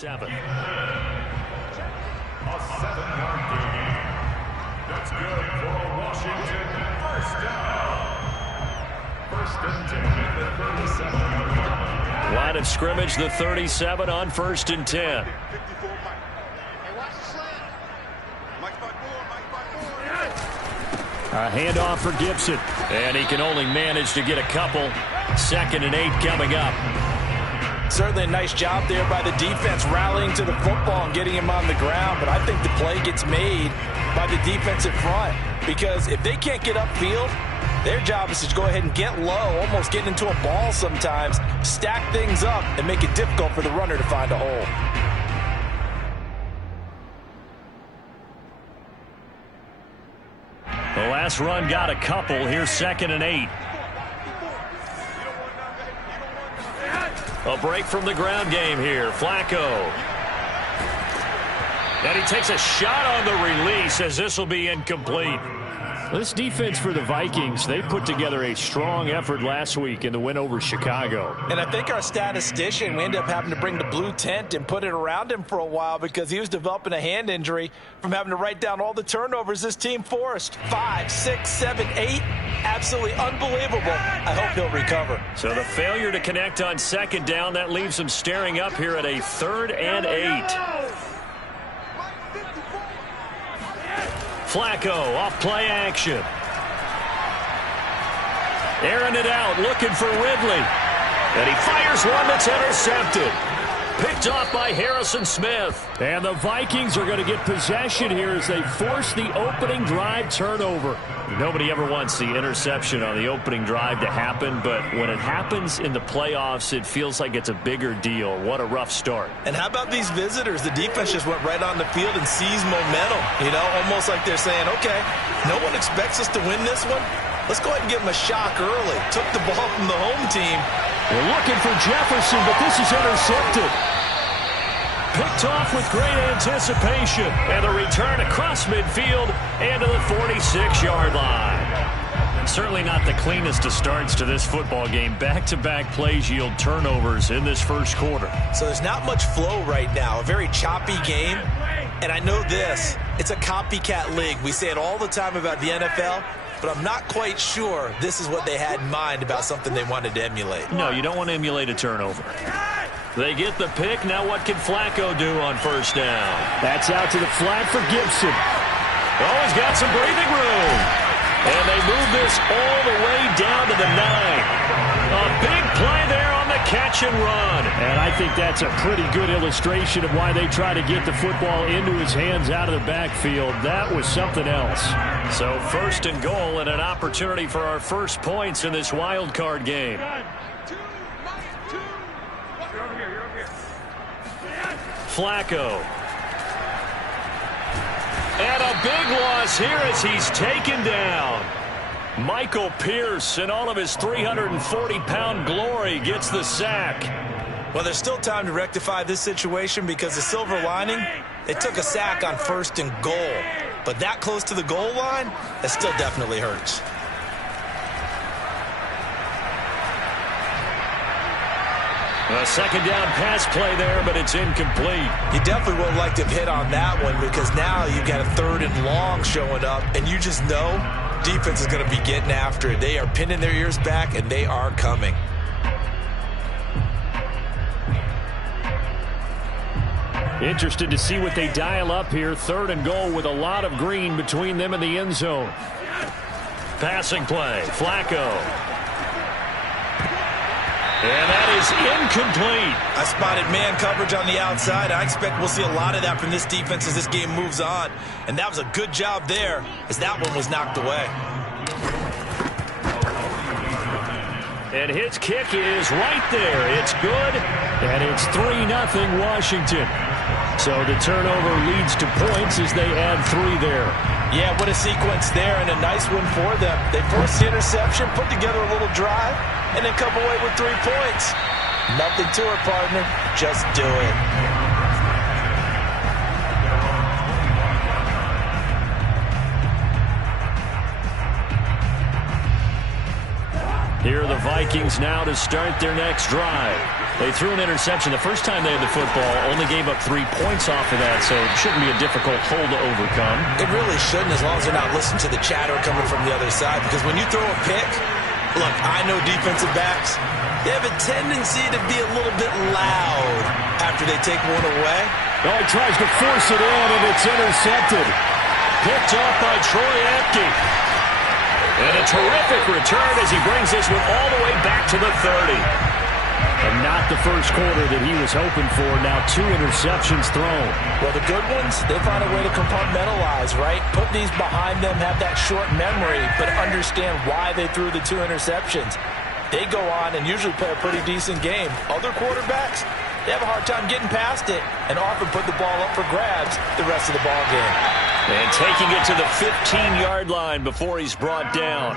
7. A 7-yard gain. That's good for Washington. First down. First and 10 at the 37-yard line. Line of scrimmage, the 37 on 1st and 10. A handoff for Gibson. And he can only manage to get a couple. 2nd and 8 coming up. Certainly a nice job there by the defense rallying to the football and getting him on the ground. But I think the play gets made by the defensive front. Because if they can't get upfield, their job is to go ahead and get low, almost get into a ball sometimes, stack things up, and make it difficult for the runner to find a hole. The last run got a couple. Here's 2nd and 8. A break from the ground game here. Flacco. And he takes a shot on the release as this will be incomplete. This defense for the Vikings, they put together a strong effort last week in the win over Chicago. And I think our statistician, we ended up having to bring the blue tent and put it around him for a while because he was developing a hand injury from having to write down all the turnovers this team forced. 5, 6, 7, 8. Absolutely unbelievable. I hope he'll recover. So the failure to connect on 2nd down, that leaves him staring up here at a 3rd and 8. Flacco off play action. Airing it out, looking for Ridley. And he fires one that's intercepted. Picked off by Harrison Smith. And the Vikings are going to get possession here as they force the opening drive turnover. Nobody ever wants the interception on the opening drive to happen, but when it happens in the playoffs, it feels like it's a bigger deal. What a rough start. And how about these visitors? The defense just went right on the field and seized momentum. You know, almost like they're saying, okay, no one expects us to win this one. Let's go ahead and give them a shock early. Took the ball from the home team. We're looking for Jefferson, but this is intercepted. Picked off with great anticipation. And the return across midfield and to the 46-yard line. Certainly not the cleanest of starts to this football game. Back-to-back plays yield turnovers in this first quarter. So there's not much flow right now. A very choppy game. And I know this. It's a copycat league. We say it all the time about the NFL. But I'm not quite sure this is what they had in mind about something they wanted to emulate. No, you don't want to emulate a turnover. They get the pick. Now what can Flacco do on 1st down? That's out to the flat for Gibson. Oh, he's got some breathing room. And they move this all the way down to the 9. A big play there on the catch and run. And I think that's a pretty good illustration of why they try to get the football into his hands out of the backfield. That was something else. So 1st and goal and an opportunity for our first points in this wild card game. Flacco. And a big loss here as he's taken down. Michael Pierce, in all of his 340-pound glory, gets the sack. Well, there's still time to rectify this situation because the silver lining, they took a sack on 1st and goal. But that close to the goal line, that still definitely hurts. A 2nd down pass play there, but it's incomplete. You definitely would like to have hit on that one because now you've got a 3rd and long showing up, and you just know defense is going to be getting after it. They are pinning their ears back, and they are coming. Interested to see what they dial up here. 3rd and goal with a lot of green between them and the end zone. Passing play, Flacco. And that is incomplete. I spotted man coverage on the outside. I expect we'll see a lot of that from this defense as this game moves on. And that was a good job there as that one was knocked away. And his kick is right there. It's good. And it's 3-0 Washington. So the turnover leads to points as they add 3 there. Yeah, what a sequence there and a nice one for them. They forced the interception, put together a little drive, and then come away with 3 points. Nothing to it, partner. Just do it. Here are the Vikings now to start their next drive. They threw an interception the first time they had the football, only gave up 3 points off of that, so it shouldn't be a difficult hole to overcome. It really shouldn't, as long as they're not listening to the chatter coming from the other side, because when you throw a pick, look, I know defensive backs, they have a tendency to be a little bit loud after they take one away. Oh, he tries to force it in, and it's intercepted. Picked off by Troy Apke. And a terrific return as he brings this one all the way back to the 30. And not the first quarter that he was hoping for. Now 2 interceptions thrown. Well, the good ones, they find a way to compartmentalize, right? Put these behind them, have that short memory, but understand why they threw the 2 interceptions. They go on and usually play a pretty decent game. Other quarterbacks, they have a hard time getting past it and often put the ball up for grabs the rest of the ball game. And taking it to the 15-yard line before he's brought down.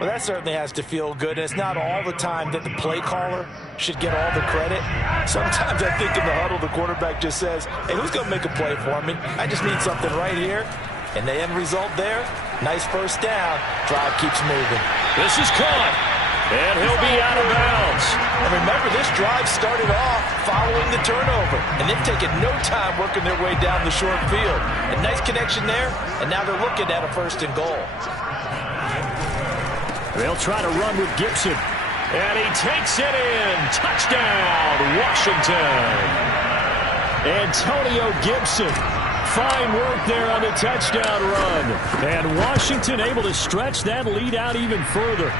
Well, that certainly has to feel good. And it's not all the time that the play caller should get all the credit. Sometimes I think in the huddle, the quarterback just says, hey, who's going to make a play for me? I just need something right here. And the end result there, nice first down. Drive keeps moving. This is caught. And he'll be out of bounds. And remember, this drive started off following the turnover. And they've taken no time working their way down the short field. A nice connection there, and now they're looking at a 1st and goal. They'll try to run with Gibson. And he takes it in. Touchdown, Washington. Antonio Gibson. Fine work there on the touchdown run. And Washington able to stretch that lead out even further.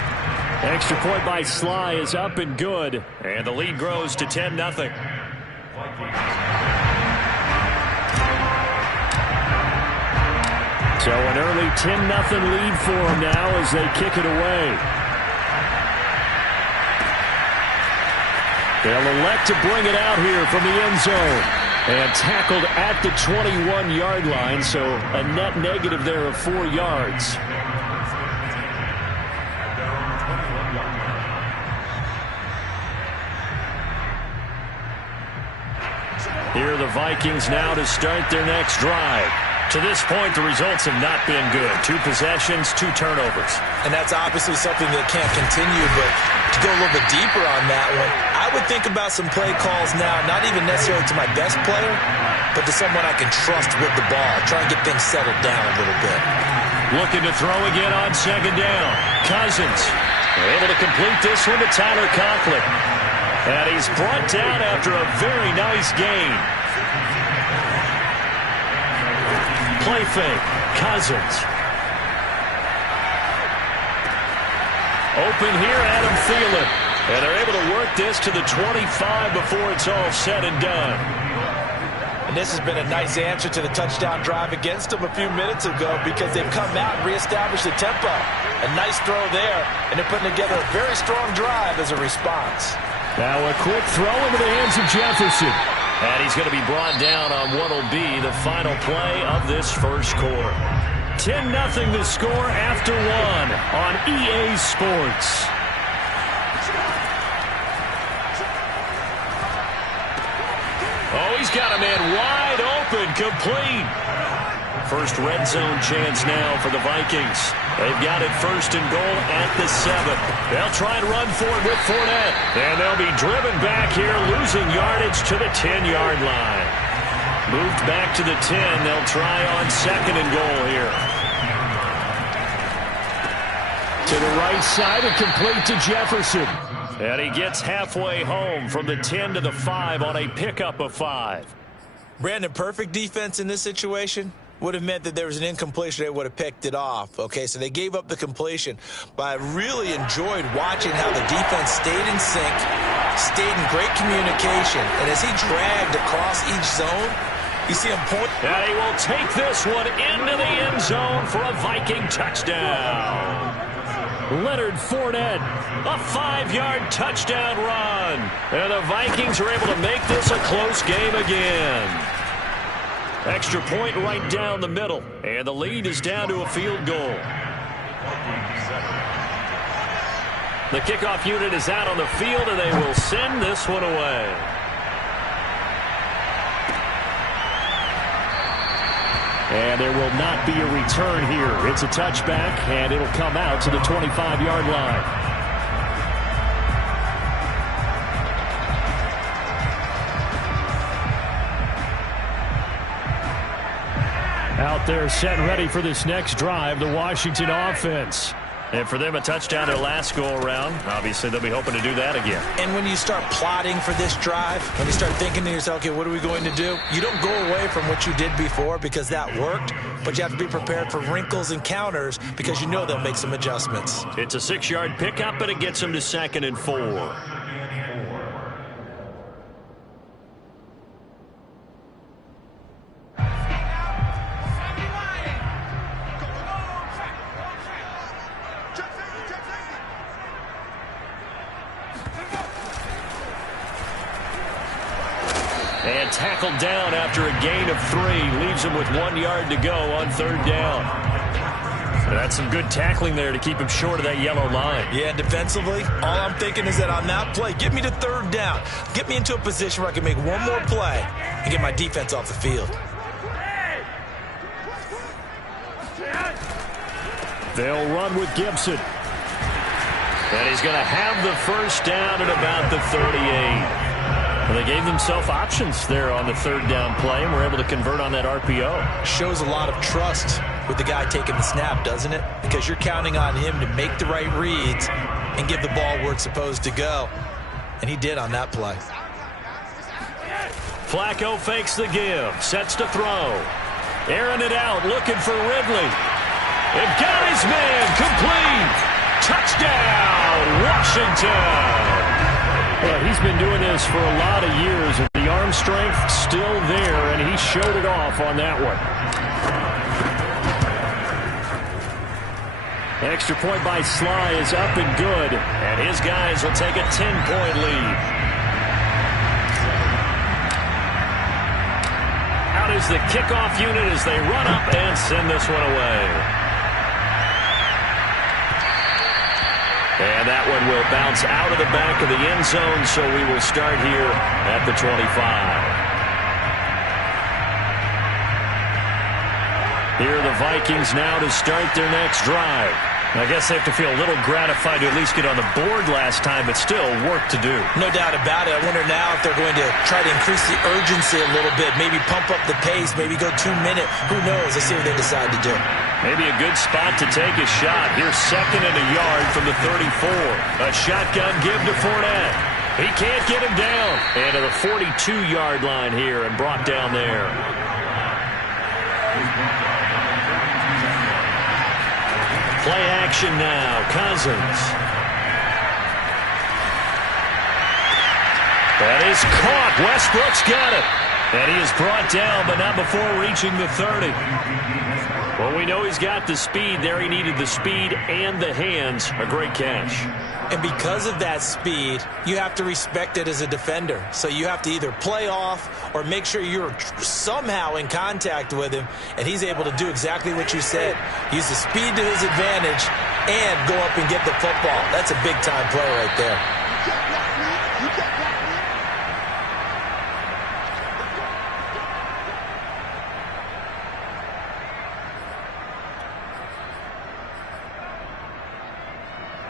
Extra point by Sly is up and good. And the lead grows to 10-0. So an early 10-0 lead for them now as they kick it away. They'll elect to bring it out here from the end zone. And tackled at the 21-yard line, so a net negative there of 4 yards. Here are the Vikings now to start their next drive. To this point, the results have not been good. 2 possessions, 2 turnovers. And that's obviously something that can't continue, but to go a little bit deeper on that one, I would think about some play calls now, not even necessarily to my best player, but to someone I can trust with the ball. Try and get things settled down a little bit. Looking to throw again on 2nd down. Cousins able to complete this one to Tyler Conklin. And he's brought down after a very nice gain. Play fake. Cousins. Open here, Adam Thielen. And they're able to work this to the 25 before it's all said and done. And this has been a nice answer to the touchdown drive against them a few minutes ago because they've come out and reestablished the tempo. A nice throw there, and they're putting together a very strong drive as a response. Now a quick throw into the hands of Jefferson. And he's going to be brought down on what will be the final play of this first quarter. 10-0 the score after 1 on EA Sports. Oh, he's got a man wide open, complete. First red zone chance now for the Vikings. They've got it 1st and goal at the 7. They'll try and run for it with Fournette. And they'll be driven back here, losing yardage to the 10-yard line. Moved back to the 10. They'll try on 2nd and goal here. To the right side and complete to Jefferson. And he gets halfway home from the 10 to the 5 on a pickup of 5. Brandon, perfect defense in this situation would have meant that there was an incompletion. They would have picked it off. Okay, so they gave up the completion. But I really enjoyed watching how the defense stayed in sync, stayed in great communication. And as he dragged across each zone, you see him point. And he will take this one into the end zone for a Viking touchdown. Leonard Fournette, a 5-yard touchdown run. And the Vikings are able to make this a close game again. Extra point right down the middle. And the lead is down to a field goal. The kickoff unit is out on the field, and they will send this one away. And there will not be a return here. It's a touchback, and it'll come out to the 25-yard line. up there set and ready for this next drive, the Washington offense. And for them, a touchdown their last go-around. Obviously, they'll be hoping to do that again. And when you start plotting for this drive, when you start thinking to yourself, okay, what are we going to do? You don't go away from what you did before because that worked, but you have to be prepared for wrinkles and counters because you know they'll make some adjustments. It's a 6-yard pickup, but it gets them to 2nd and 4. And tackled down after a gain of 3. Leaves him with 1 yard to go on 3rd down. And that's some good tackling there to keep him short of that yellow line. Yeah, and defensively, all I'm thinking is that on that play, get me to 3rd down. Get me into a position where I can make one more play and get my defense off the field. They'll run with Gibson. And he's going to have the 1st down at about the 38. Well, they gave themselves options there on the 3rd down play and were able to convert on that RPO. Shows a lot of trust with the guy taking the snap, doesn't it? Because you're counting on him to make the right reads and give the ball where it's supposed to go. And he did on that play. Flacco fakes the give, sets to throw. Airing it out, looking for Ridley. And got his man, complete. Touchdown, Washington. Well, he's been doing this for a lot of years, and the arm strength still there, and he showed it off on that one. Extra point by Sly is up and good, and his guys will take a 10-point lead. Out is the kickoff unit as they run up and send this one away. And that one will bounce out of the back of the end zone, so we will start here at the 25. Here are the Vikings now to start their next drive. I guess they have to feel a little gratified to at least get on the board last time, but still work to do. No doubt about it. I wonder now if they're going to try to increase the urgency a little bit, maybe pump up the pace, maybe go 2 minute. Who knows? Let's see what they decide to do. Maybe a good spot to take a shot. Here's 2nd and a yard from the 34. A shotgun give to Fournette. He can't get him down. And to the 42-yard line here and brought down there. Play action now. Cousins. That is caught. Westbrook's got it. And he is brought down, but not before reaching the 30. Well, we know he's got the speed there. He needed the speed and the hands. A great catch. And because of that speed, you have to respect it as a defender. So you have to either play off or make sure you're somehow in contact with him, and he's able to do exactly what you said. Use the speed to his advantage and go up and get the football. That's a big-time play right there.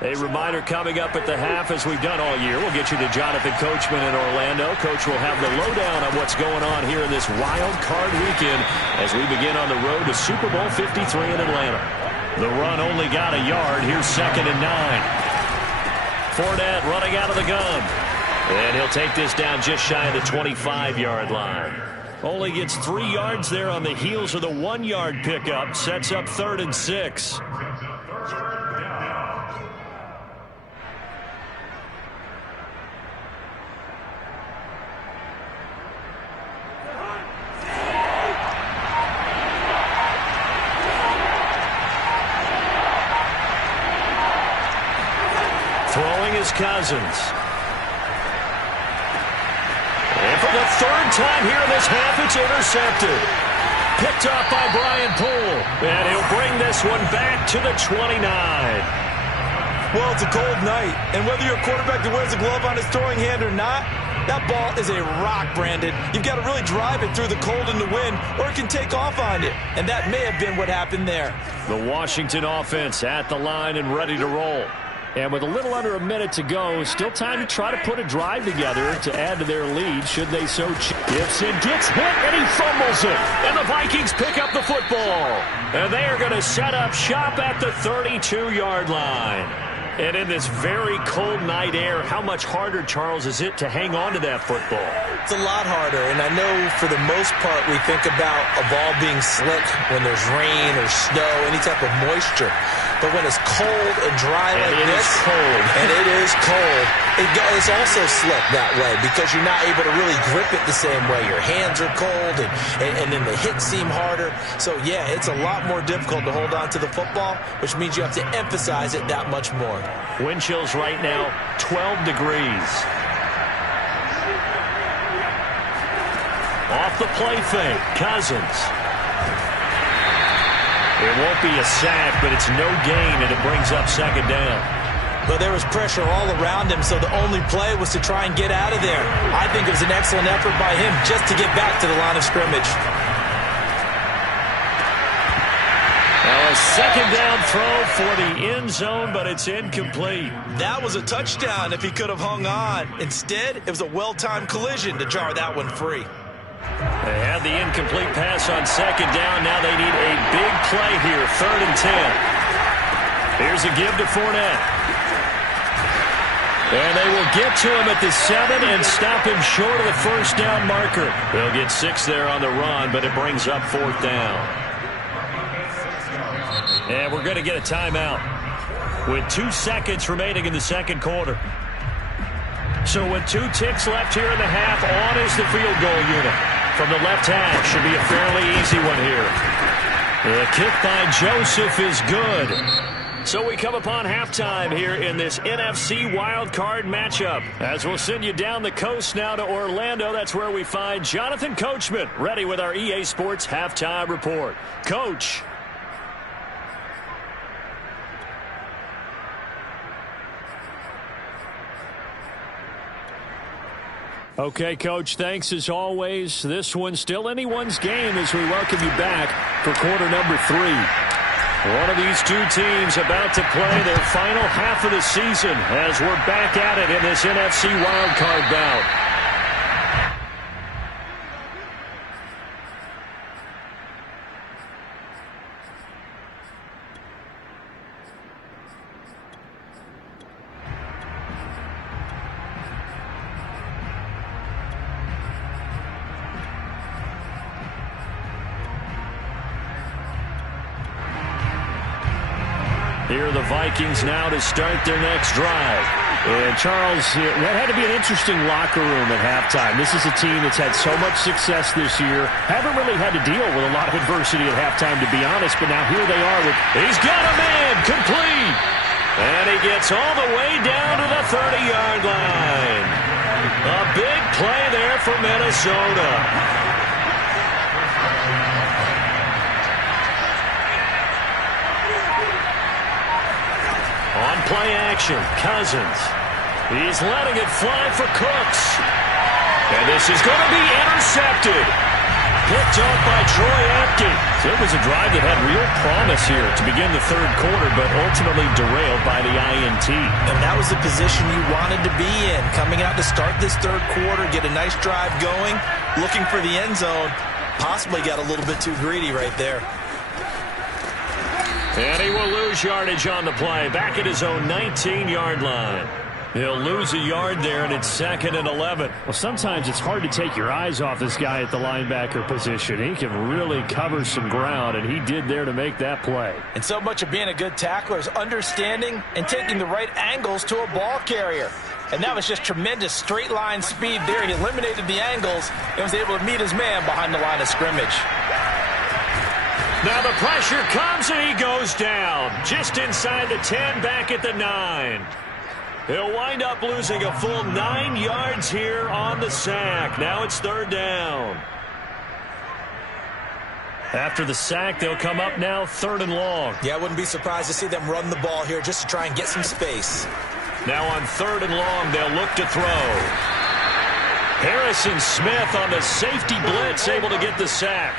A reminder coming up at the half, as we've done all year. We'll get you to Jonathan Coachman in Orlando. Coach will have the lowdown on what's going on here in this wild card weekend as we begin on the road to Super Bowl 53 in Atlanta. The run only got a yard. Here's 2nd and 9. Fournette running out of the gun. And he'll take this down just shy of the 25-yard line. Only gets 3 yards there on the heels of the 1-yard pickup. Sets up 3rd and 6. Throwing is Cousins. And for the 3rd time here in this half, it's intercepted. Picked off by Brian Poole. And he'll bring this one back to the 29. Well, it's a cold night. And whether you're a quarterback that wears a glove on his throwing hand or not, that ball is a rock, Brandon. You've got to really drive it through the cold and the wind, or it can take off on you. And that may have been what happened there. The Washington offense at the line and ready to roll. And with a little under a minute to go, still time to try to put a drive together to add to their lead should they so choose. Gibson gets hit and he fumbles it. And the Vikings pick up the football. And they are going to set up shop at the 32-yard line. And in this very cold night air, how much harder, Charles, is it to hang on to that football? It's a lot harder, and I know for the most part we think about a ball being slick when there's rain or snow, any type of moisture. But when it's cold and dry like this, and it is cold, it's also slick that way because you're not able to really grip it the same way. Your hands are cold, and then the hits seem harder. So, yeah, it's a lot more difficult to hold on to the football, which means you have to emphasize it that much more. Wind chills right now, 12 degrees. Off the play fake, Cousins. It won't be a sack, but it's no gain, and it brings up second down. Well, there was pressure all around him, so the only play was to try and get out of there. I think it was an excellent effort by him just to get back to the line of scrimmage. Now a second down throw for the end zone, but it's incomplete. That was a touchdown if he could have hung on. Instead, it was a well-timed collision to jar that one free. They had the incomplete pass on second down. Now they need a big play here, 3rd and 10. Here's a give to Fournette. And they will get to him at the 7 and stop him short of the first down marker. They'll get 6 there on the run, but it brings up 4th down. And we're going to get a timeout with 2 seconds remaining in the second quarter. So with 2 ticks left here in the half, on is the field goal unit. From the left hash, should be a fairly easy one here. The kick by Joseph is good. So we come upon halftime here in this NFC wildcard matchup. As we'll send you down the coast now to Orlando, that's where we find Jonathan Coachman, ready with our EA Sports halftime report. Coach. Okay, Coach, thanks as always. This one's still anyone's game as we welcome you back for quarter number 3. One of these 2 teams about to play their final half of the season as we're back at it in this NFC wildcard bout. Here are the Vikings now to start their next drive. And, Charles, that had to be an interesting locker room at halftime. This is a team that's had so much success this year. Haven't really had to deal with a lot of adversity at halftime, to be honest. But now here they are with, he's got a man, complete. And he gets all the way down to the 30-yard line. A big play there for Minnesota. On play action, Cousins. He's letting it fly for Cooks. And this is going to be intercepted. Picked up by Troy Apke. So it was a drive that had real promise here to begin the 3rd quarter, but ultimately derailed by the INT. And that was the position you wanted to be in. Coming out to start this 3rd quarter, get a nice drive going, looking for the end zone. Possibly got a little bit too greedy right there. And he will lose yardage on the play, back at his own 19-yard line. He'll lose a yard there, and it's 2nd and 11. Well, sometimes it's hard to take your eyes off this guy at the linebacker position. He can really cover some ground, and he did there to make that play. And so much of being a good tackler is understanding and taking the right angles to a ball carrier. And that was just tremendous straight-line speed there. He eliminated the angles and was able to meet his man behind the line of scrimmage. Now the pressure comes and he goes down. Just inside the 10, back at the 9. He'll wind up losing a full 9 yards here on the sack. Now it's 3rd down. After the sack, they'll come up now 3rd and long. Yeah, I wouldn't be surprised to see them run the ball here just to try and get some space. Now on 3rd and long, they'll look to throw. Harrison Smith on the safety blitz, able to get the sack.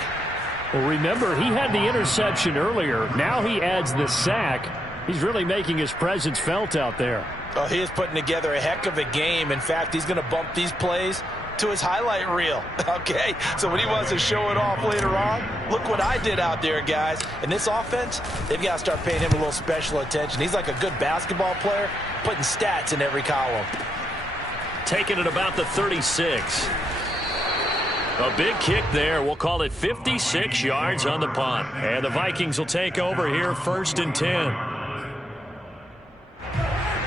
Well, remember, he had the interception earlier. Now he adds the sack. He's really making his presence felt out there. Oh, he is putting together a heck of a game. In fact, he's going to bump these plays to his highlight reel. Okay, so when he wants to show it off later on, look what I did out there, guys. And this offense, they've got to start paying him a little special attention. He's like a good basketball player, putting stats in every column. Taking it about the 36. A big kick there. We'll call it 56 yards on the punt. And the Vikings will take over here, 1st and 10.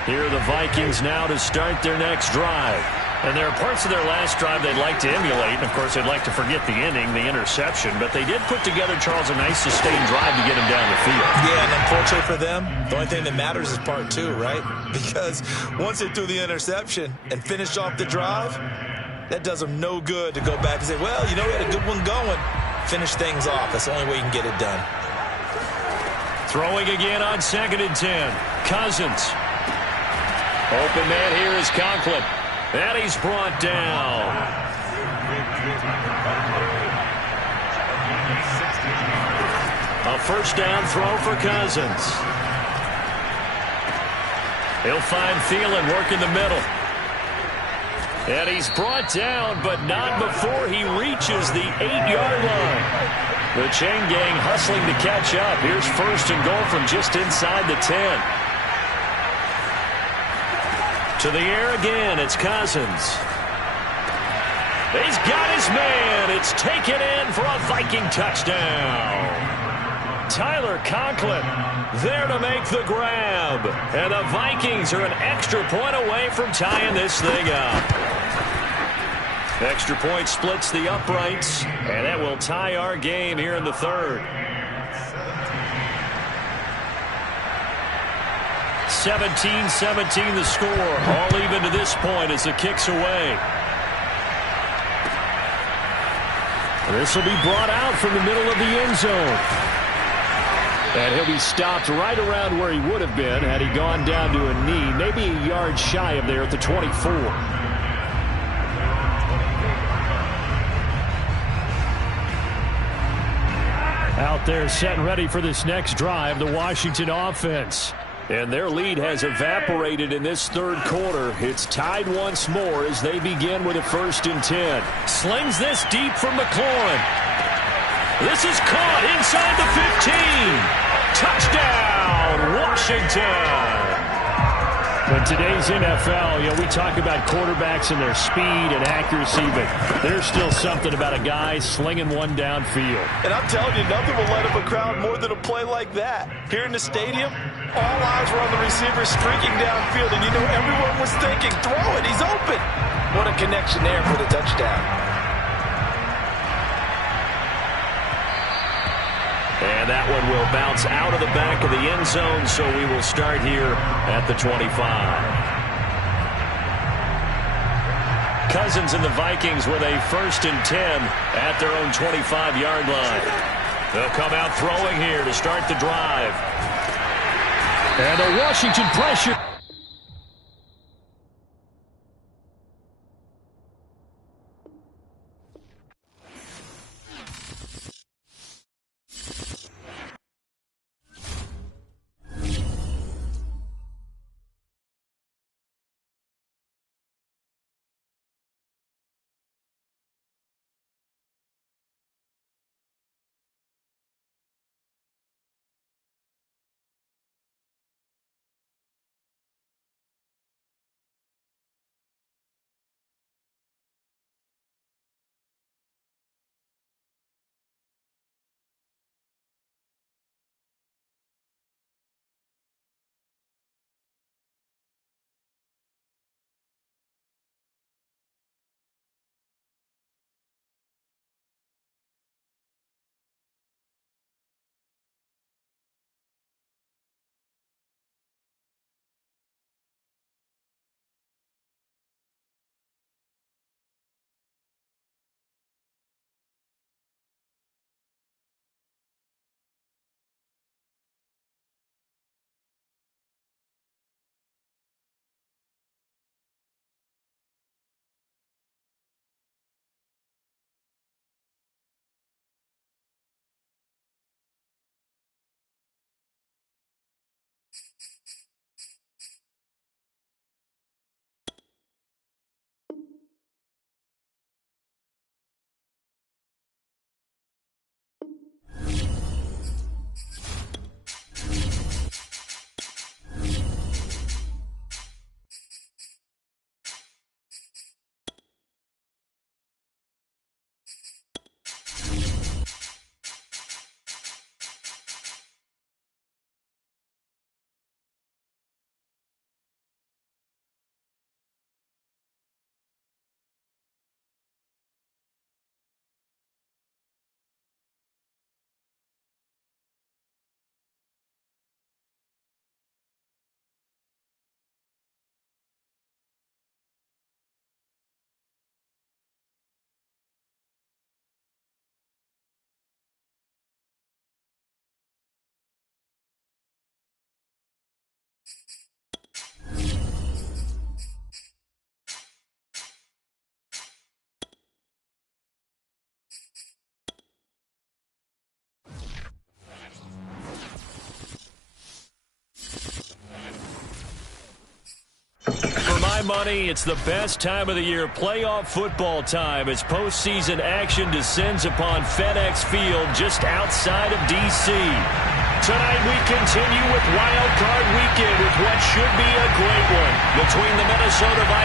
Here are the Vikings now to start their next drive. And there are parts of their last drive they'd like to emulate. Of course, they'd like to forget the inning, the interception. But they did put together, Charles, a nice sustained drive to get him down the field. Yeah, and unfortunately for them, the only thing that matters is part 2, right? Because once they threw the interception and finished off the drive, that does them no good to go back and say, well, you know, we had a good one going. Finish things off. That's the only way you can get it done. Throwing again on 2nd and 10. Cousins. Open man here is Conklin. And he's brought down. A 1st down throw for Cousins. He'll find Thielen working the middle. And he's brought down, but not before he reaches the 8-yard line. The chain gang hustling to catch up. Here's 1st and goal from just inside the 10. To the air again, it's Cousins. He's got his man. It's taken in for a Viking touchdown. Tyler Conklin there to make the grab. And the Vikings are an extra point away from tying this thing up. Extra point splits the uprights, and that will tie our game here in the 3rd. 17-17 the score. All even to this point as the kick's away. This will be brought out from the middle of the end zone. And he'll be stopped right around where he would have been had he gone down to a knee, maybe a yard shy of there at the 24. Out there set and ready for this next drive, the Washington offense. And their lead has evaporated in this 3rd quarter. It's tied once more as they begin with a 1st and 10. Slings this deep from McLaurin. This is caught inside the 15. Touchdown, Washington. In today's NFL, we talk about quarterbacks and their speed and accuracy, but there's still something about a guy slinging one downfield. And I'm telling you, nothing will light up a crowd more than a play like that. Here in the stadium, all eyes were on the receiver streaking downfield, and everyone was thinking, throw it, he's open. What a connection there for the touchdown. And that one will bounce out of the back of the end zone, so we will start here at the 25. Cousins and the Vikings with a 1st and 10 at their own 25-yard line. They'll come out throwing here to start the drive. And a Washington pressure. my money, it's the best time of the year, playoff football time, as postseason action descends upon FedEx Field just outside of D.C. Tonight we continue with Wild Card Weekend with what should be a great one between the Minnesota Vikings